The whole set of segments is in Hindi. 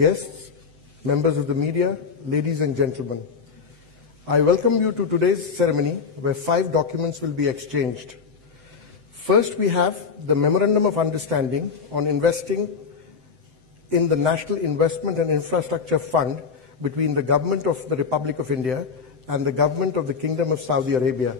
guests, members of the media, ladies and gentlemen. I welcome you to today's ceremony where 5 documents will be exchanged. First, we have the Memorandum of Understanding on investing in the National Investment and Infrastructure Fund between the Government of the Republic of India and the Government of the Kingdom of Saudi Arabia.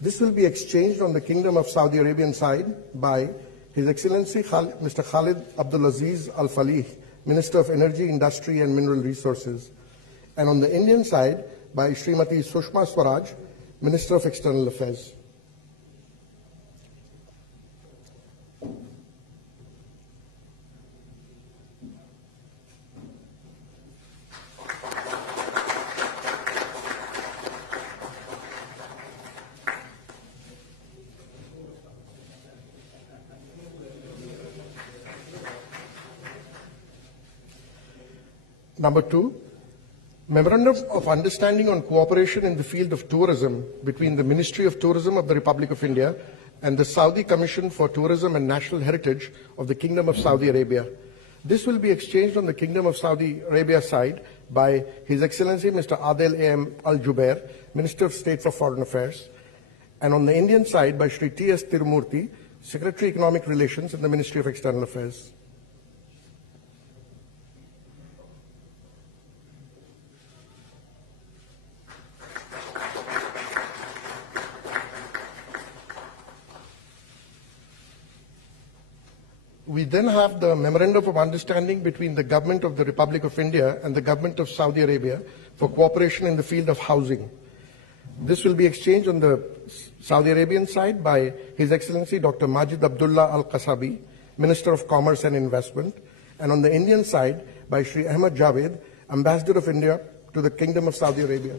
This will be exchanged on the Kingdom of Saudi Arabian side by His Excellency Mr. Khalid Abdulaziz Al Falih, Minister of Energy, Industry and Mineral Resources, and on the Indian side by Srimati Sushma Swaraj, Minister of External Affairs. Number 2, Memorandum of Understanding on Cooperation in the Field of Tourism between the Ministry of Tourism of the Republic of India and the Saudi Commission for Tourism and National Heritage of the Kingdom of Saudi Arabia. This will be exchanged on the Kingdom of Saudi Arabia side by His Excellency Mr. Adel A.M. Al Jubair, Minister of State for Foreign Affairs, and on the Indian side by Shri T.S. Tirumurthy, Secretary Economic Relations in the Ministry of External Affairs. We then have the Memorandum of Understanding between the Government of the Republic of India and the Government of Saudi Arabia for cooperation in the field of housing. This will be exchanged on the Saudi Arabian side by His Excellency Dr. Majid Abdullah Al Qasabi, Minister of Commerce and Investment, and on the Indian side by Shri Ahmad Javed, Ambassador of India to the Kingdom of Saudi Arabia.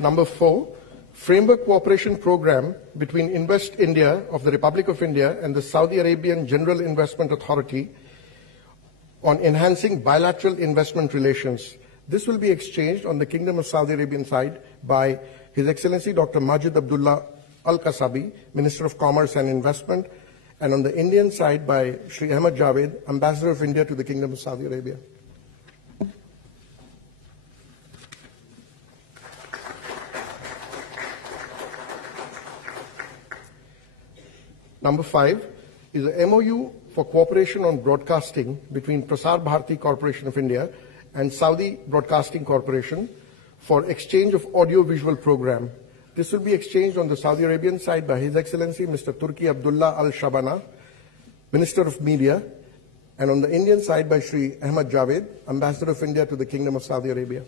Number 4, Framework Cooperation Program between Invest India of the Republic of India and the Saudi Arabian General Investment Authority on enhancing bilateral investment relations. This will be exchanged on the Kingdom of Saudi Arabian side by His Excellency Dr. Majid Abdullah Al Qasabi, Minister of Commerce and Investment, and on the Indian side by Shri Ahmad Javed, Ambassador of India to the Kingdom of Saudi Arabia. Number 5 is a MOU for cooperation on broadcasting between Prasar Bharati Corporation of India and Saudi Broadcasting Corporation for exchange of audio-visual program. This will be exchanged on the Saudi Arabian side by His Excellency Mr. Turki Abdullah Al Shabana, Minister of Media, and on the Indian side by Shri Ahmad Javed, Ambassador of India to the Kingdom of Saudi Arabia.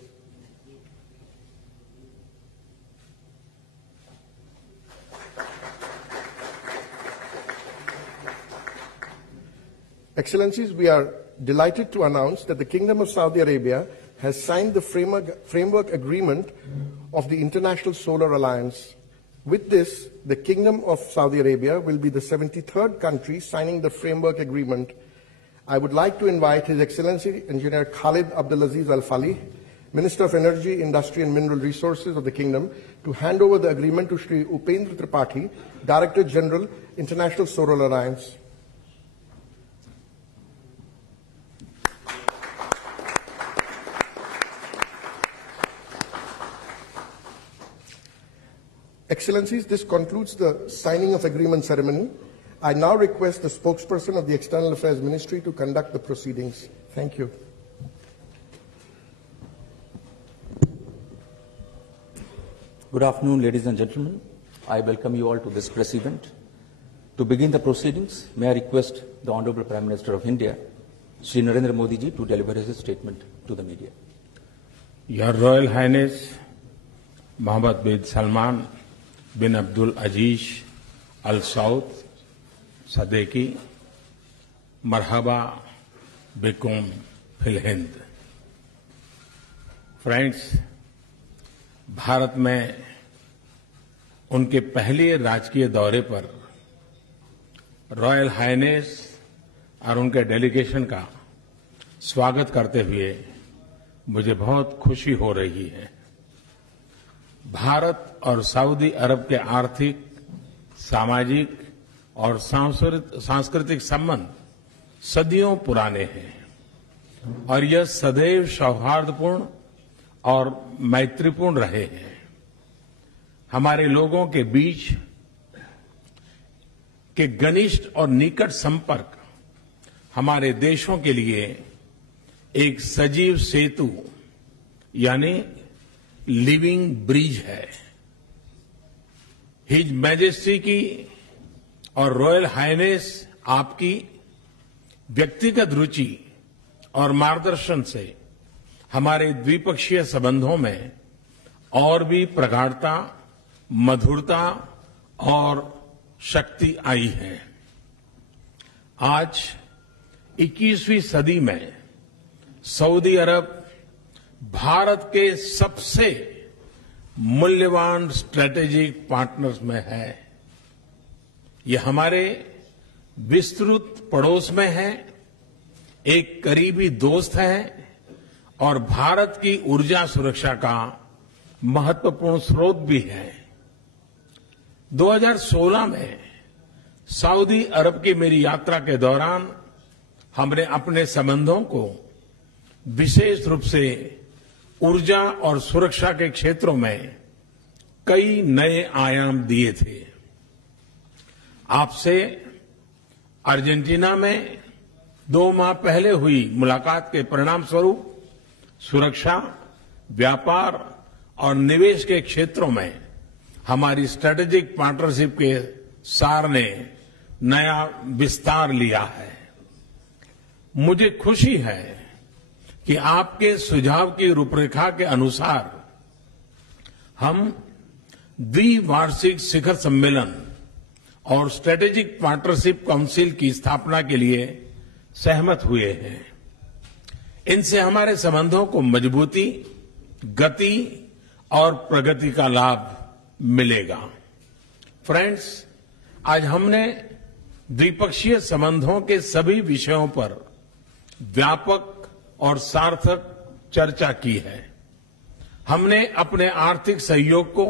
Excellencies, we are delighted to announce that the Kingdom of Saudi Arabia has signed the framework agreement of the International Solar Alliance. With this, the Kingdom of Saudi Arabia will be the 73rd country signing the framework agreement. I would like to invite His Excellency Engineer Khalid Abdulaziz Al Falih, Minister of Energy, Industry and Mineral Resources of the Kingdom, to hand over the agreement to Shri Upendra Tripathi, Director General, International Solar Alliance. Excellencies, this concludes the signing of agreement ceremony. I now request the spokesperson of the External Affairs Ministry to conduct the proceedings. Thank you. Good afternoon, ladies and gentlemen. I welcome you all to this press event. To begin the proceedings, may I request the Honorable Prime Minister of India, Shri Narendra Modi ji, to deliver his statement to the media. Your Royal Highness, Mohammed bin Salman bin Abdul Aziz Al Saud Sadeki, Marhaba Bikum Fil Hind. Friends, Bharat में उनके पहले राजकीय दौरे पर रॉयल हाइनेस और उनके डेलीगेशन का स्वागत करते हुए मुझे बहुत खुशी हो रही है। भारत और सऊदी अरब के आर्थिक, सामाजिक और सांस्कृतिक संबंध सदियों पुराने हैं और यह सदैव सौहार्दपूर्ण और मैत्रीपूर्ण रहे हैं। हमारे लोगों के बीच के घनिष्ठ और निकट संपर्क हमारे देशों के लिए एक सजीव सेतु यानी लिविंग ब्रिज है। हिज मैजेस्टी की और रॉयल हाइनेस आपकी व्यक्तिगत रुचि और मार्गदर्शन से हमारे द्विपक्षीय संबंधों में और भी प्रगाढ़ता, मधुरता और शक्ति आई है। आज 21वीं सदी में सऊदी अरब भारत के सबसे मूल्यवान स्ट्रेटेजिक पार्टनर्स में है। ये हमारे विस्तृत पड़ोस में है, एक करीबी दोस्त है और भारत की ऊर्जा सुरक्षा का महत्वपूर्ण स्रोत भी है। 2016 में सऊदी अरब की मेरी यात्रा के दौरान हमने अपने संबंधों को विशेष रूप से ऊर्जा और सुरक्षा के क्षेत्रों में कई नए आयाम दिए थे। आपसे अर्जेंटीना में 2 माह पहले हुई मुलाकात के परिणाम स्वरूप सुरक्षा, व्यापार और निवेश के क्षेत्रों में हमारी स्ट्रेटेजिक पार्टनरशिप के सार ने नया विस्तार लिया है। मुझे खुशी है कि आपके सुझाव की रूपरेखा के अनुसार हम द्विवार्षिक शिखर सम्मेलन और स्ट्रेटेजिक पार्टनरशिप काउंसिल की स्थापना के लिए सहमत हुए हैं। इनसे हमारे संबंधों को मजबूती, गति और प्रगति का लाभ मिलेगा। फ्रेंड्स, आज हमने द्विपक्षीय संबंधों के सभी विषयों पर व्यापक और सार्थक चर्चा की है। हमने अपने आर्थिक सहयोग को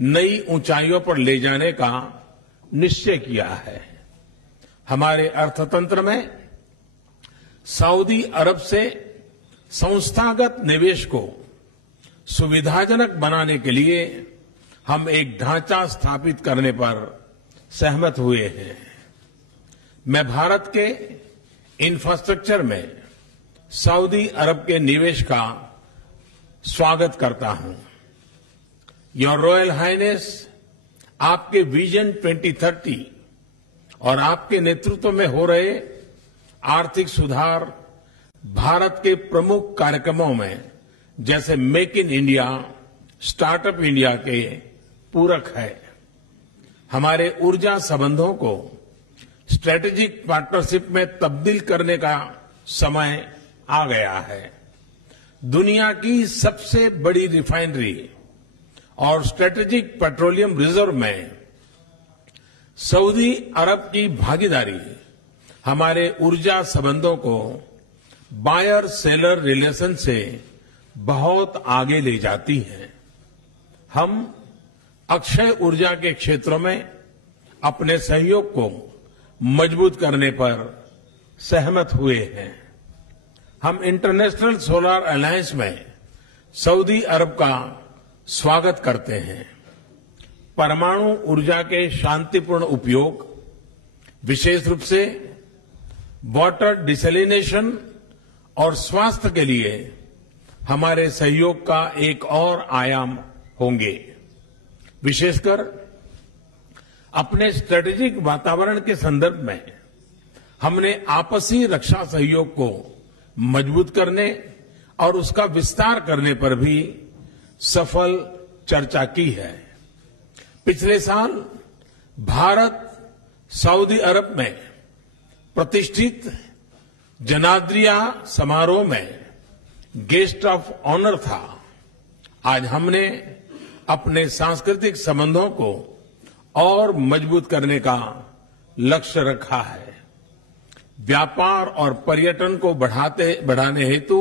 नई ऊंचाइयों पर ले जाने का निश्चय किया है। हमारे अर्थतंत्र में सऊदी अरब से संस्थागत निवेश को सुविधाजनक बनाने के लिए हम एक ढांचा स्थापित करने पर सहमत हुए हैं। मैं भारत के इंफ्रास्ट्रक्चर में सऊदी अरब के निवेश का स्वागत करता हूं। योर रॉयल हाइनेस, आपके विजन 2030 और आपके नेतृत्व में हो रहे आर्थिक सुधार भारत के प्रमुख कार्यक्रमों में जैसे make in India, startup India के पूरक है। हमारे ऊर्जा संबंधों को स्ट्रेटेजिक पार्टनरशिप में तब्दील करने का समय आ गया है। दुनिया की सबसे बड़ी रिफाइनरी और स्ट्रेटेजिक पेट्रोलियम रिजर्व में सऊदी अरब की भागीदारी हमारे ऊर्जा संबंधों को बायर सेलर रिलेशन से बहुत आगे ले जाती है। हम अक्षय ऊर्जा के क्षेत्रों में अपने सहयोग को मजबूत करने पर सहमत हुए हैं। हम इंटरनेशनल सोलर अलायंस में सऊदी अरब का स्वागत करते हैं। परमाणु ऊर्जा के शांतिपूर्ण उपयोग, विशेष रूप से वाटर डिसैलिनेशन और स्वास्थ्य के लिए हमारे सहयोग का एक और आयाम होंगे। विशेषकर अपने स्ट्रेटेजिक वातावरण के संदर्भ में हमने आपसी रक्षा सहयोग को मजबूत करने और उसका विस्तार करने पर भी सफल चर्चा की है। पिछले साल भारत सऊदी अरब में प्रतिष्ठित जनाद्रिया समारोह में गेस्ट ऑफ ऑनर था। आज हमने अपने सांस्कृतिक संबंधों को और मजबूत करने का लक्ष्य रखा है। व्यापार और पर्यटन को बढ़ाने हेतु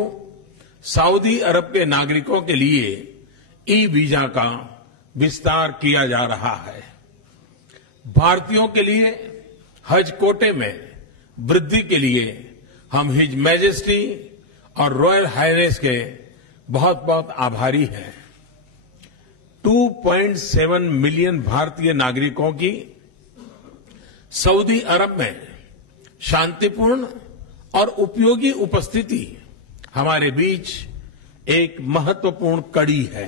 सऊदी अरब के नागरिकों के लिए ई वीजा का विस्तार किया जा रहा है। भारतीयों के लिए हज कोटे में वृद्धि के लिए हम हिज मैजेस्टी और रॉयल हाइनेस के बहुत बहुत आभारी हैं। 2.7 मिलियन भारतीय नागरिकों की सऊदी अरब में शांतिपूर्ण और उपयोगी उपस्थिति हमारे बीच एक महत्वपूर्ण कड़ी है।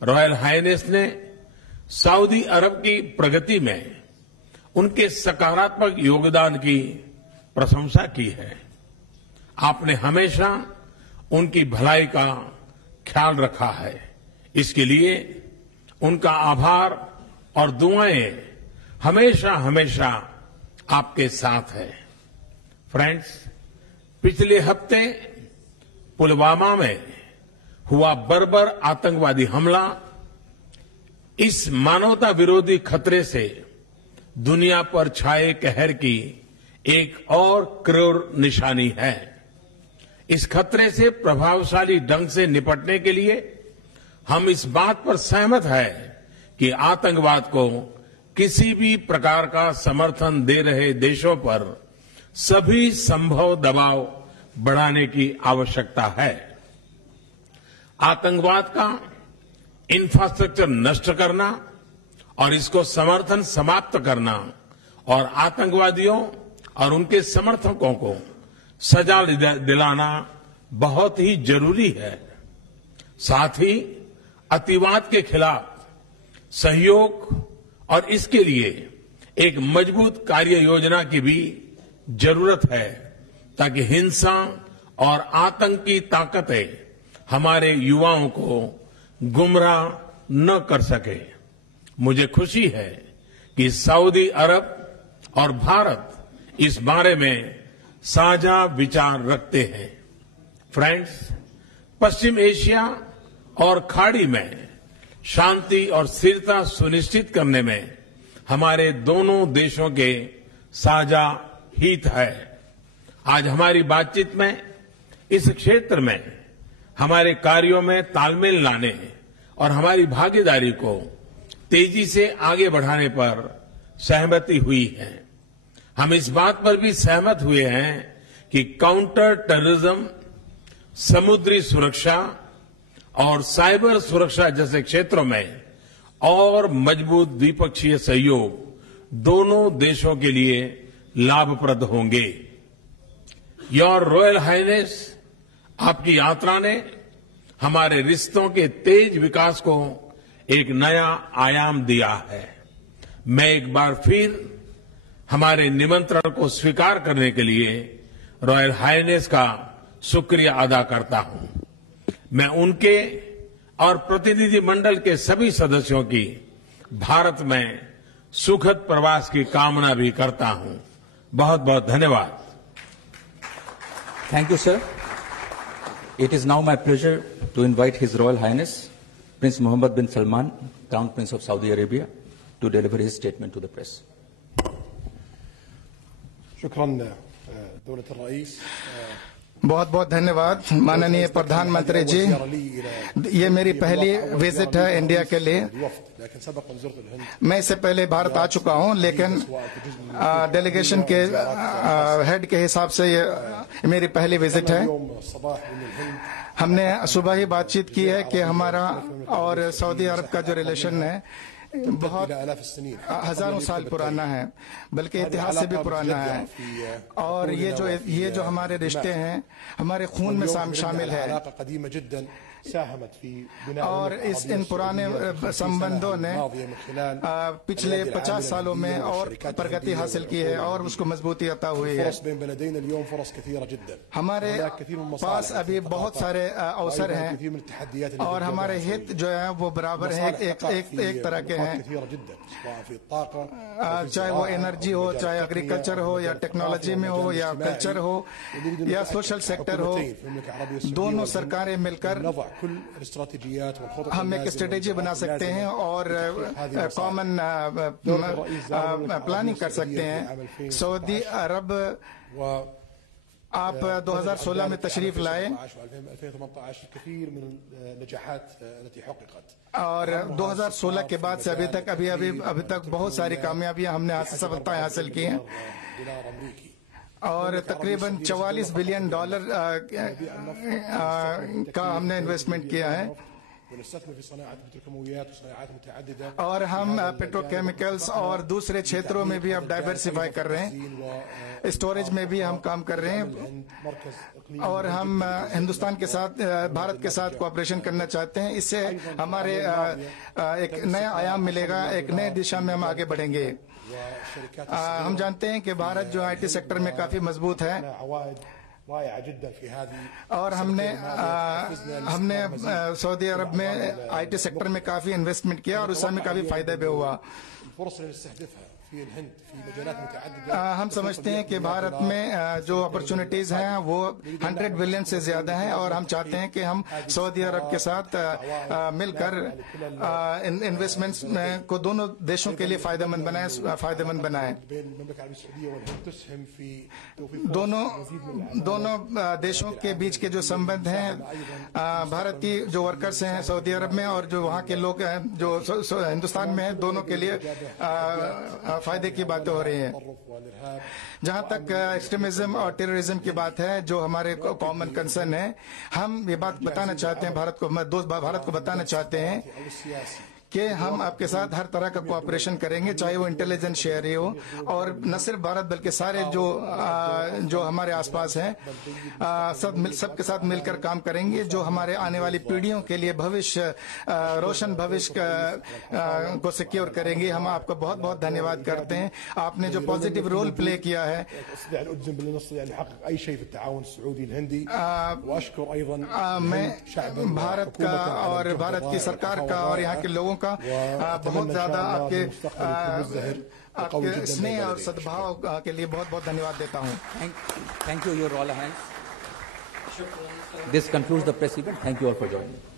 रॉयल हाइनेस ने सऊदी अरब की प्रगति में उनके सकारात्मक योगदान की प्रशंसा की है। आपने हमेशा उनकी भलाई का ख्याल रखा है। इसके लिए उनका आभार और दुआएं हमेशा हमेशा आपके साथ है। फ्रेंड्स, पिछले हफ्ते पुलवामा में हुआ बर्बर आतंकवादी हमला इस मानवता विरोधी खतरे से दुनिया पर छाए कहर की एक और क्रूर निशानी है। इस खतरे से प्रभावशाली ढंग से निपटने के लिए हम इस बात पर सहमत हैं कि आतंकवाद को किसी भी प्रकार का समर्थन दे रहे देशों पर सभी संभव दबाव बढ़ाने की आवश्यकता है। आतंकवाद का इंफ्रास्ट्रक्चर नष्ट करना और इसको समर्थन समाप्त करना और आतंकवादियों और उनके समर्थकों को सजा दिलाना बहुत ही जरूरी है। साथ ही अतिवाद के खिलाफ सहयोग और इसके लिए एक मजबूत कार्य योजना की भी जरूरत है ताकि हिंसा और आतंक की ताकतें हमारे युवाओं को गुमराह न कर सके। मुझे खुशी है कि सऊदी अरब और भारत इस बारे में साझा विचार रखते हैं। फ्रेंड्स, पश्चिम एशिया और खाड़ी में शांति और स्थिरता सुनिश्चित करने में हमारे दोनों देशों के साझा हित है। आज हमारी बातचीत में इस क्षेत्र में हमारे कार्यों में तालमेल लाने और हमारी भागीदारी को तेजी से आगे बढ़ाने पर सहमति हुई है। हम इस बात पर भी सहमत हुए हैं कि काउंटर टेररिज्म, समुद्री सुरक्षा और साइबर सुरक्षा जैसे क्षेत्रों में और मजबूत द्विपक्षीय सहयोग दोनों देशों के लिए लाभप्रद होंगे। योर रॉयल हाइनेस, आपकी यात्रा ने हमारे रिश्तों के तेज विकास को एक नया आयाम दिया है। मैं एक बार फिर हमारे निमंत्रण को स्वीकार करने के लिए रॉयल हाइनेस का शुक्रिया अदा करता हूं। मैं उनके और प्रतिनिधि मंडल के सभी सदस्यों की भारत में सुखद प्रवास की कामना भी करता हूं। बहुत बहुत धन्यवाद। Thank you, sir. It is now my pleasure to invite His Royal Highness Prince Mohammed bin Salman, Crown Prince of Saudi Arabia, to deliver his statement to the press. शुक्रान दौलत रईस। बहुत बहुत धन्यवाद माननीय प्रधानमंत्री जी। ये मेरी पहली विजिट है इंडिया के लिए। मैं इससे पहले भारत आ चुका हूं, लेकिन डेलीगेशन के हेड के हिसाब से ये मेरी पहली विजिट है। हमने सुबह ही बातचीत की है कि हमारा और सऊदी अरब का जो रिलेशन है बहुत हजारों साल पुराना है, बल्कि इतिहास से भी पुराना है। और ये जो हमारे रिश्ते हैं हमारे खून में शामिल है। और इन पुराने संबंधों ने पिछले 50 सालों में और प्रगति हासिल की है और उसको मजबूती अता हुई है। हमारे पास अभी बहुत सारे अवसर हैं और हमारे हित जो है वो बराबर हैं, एक तरह के हैं। चाहे वो एनर्जी हो, चाहे एग्रीकल्चर हो, या टेक्नोलॉजी में हो, या कल्चर हो, या सोशल सेक्टर हो, दोनों सरकारें मिलकर हम एक स्ट्रेटेजी बना सकते हैं और कॉमन प्लानिंग कर सकते हैं। सऊदी अरब आप 2016 में तशरीफ लाए और 2016 के बाद से अभी तक बहुत सारी कामयाबियां हमने सफलताएं हासिल की हैं और तकरीबन $44 बिलियन का हमने इन्वेस्टमेंट किया है और हम पेट्रोकेमिकल्स और दूसरे क्षेत्रों में भी अब डाइवर्सिफाई कर रहे हैं, स्टोरेज में भी हम काम कर रहे हैं और हम हिंदुस्तान के साथ, भारत के साथ कोऑपरेशन करना चाहते हैं। इससे हमारे एक नया आयाम मिलेगा, एक नए दिशा में हम आगे बढ़ेंगे। हम जानते हैं कि भारत जो आईटी सेक्टर में काफी मजबूत है और हमने सऊदी अरब में आईटी सेक्टर में काफी इन्वेस्टमेंट किया और उससे हमें काफी फायदा भी हुआ। हम समझते हैं कि भारत में जो अपॉर्चुनिटीज हैं वो 100 बिलियन से ज्यादा हैं और हम चाहते हैं कि हम सऊदी अरब के साथ मिलकर इन्वेस्टमेंट्स को दोनों देशों के लिए फायदेमंद बनाएं। दोनों देशों के बीच के जो संबंध हैं, भारतीय जो वर्कर्स हैं सऊदी अरब में और जो वहाँ के लोग हैं जो हिंदुस्तान में हैं, दोनों के लिए फायदे की बातें हो रही हैं। जहां तक एक्सट्रीमिज्म और टेररिज्म की बात है, जो हमारे कॉमन कंसर्न है, हम ये बात बताना चाहते हैं, भारत को बताना चाहते हैं कि हम आपके साथ हर तरह का कोऑपरेशन करेंगे, चाहे वो इंटेलिजेंस शेयर ही हो और न सिर्फ भारत बल्कि सारे जो हमारे आसपास हैं, सबके साथ मिलकर काम करेंगे, जो हमारे आने वाली पीढ़ियों के लिए रोशन भविष्य को सिक्योर करेंगे। हम आपको बहुत बहुत धन्यवाद करते हैं, आपने जो पॉजिटिव रोल प्ले किया है। मैं भारत का और भारत की सरकार का और यहाँ के लोगों का बहुत ज्यादा आपके स्नेह और सद्भाव के लिए बहुत बहुत धन्यवाद देता हूँ। Thank you, Your Royal Highness. This concludes the press event. Thank you all for joining.